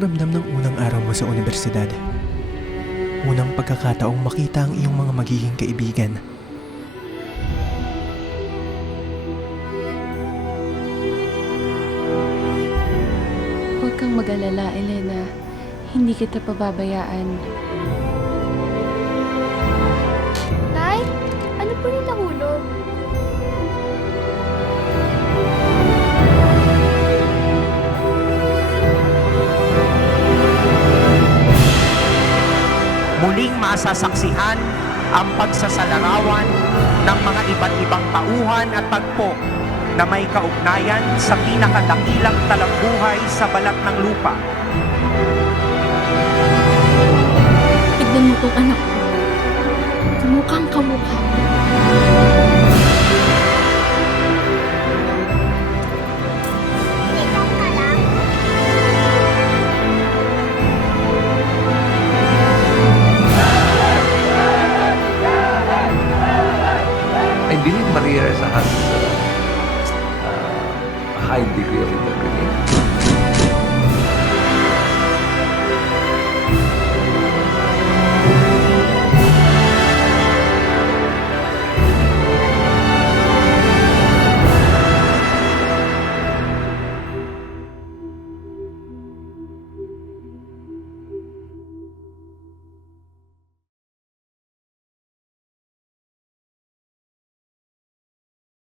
pakiramdam ng unang araw mo sa universidad? Unang pagkakataong makita ang iyong mga magiging kaibigan. Huwag kang mag-alala, Elena. Hindi kita pababayaan. Nay, ano po yung nahulog? Muling masasaksihan ang pagsasalarawan ng mga iba't ibang tauhan at tagpo na may kaugnayan sa pinakadakilang talambuhay sa balat ng lupa. Tignan mo tong anak ko. Mukhang kamukha mo.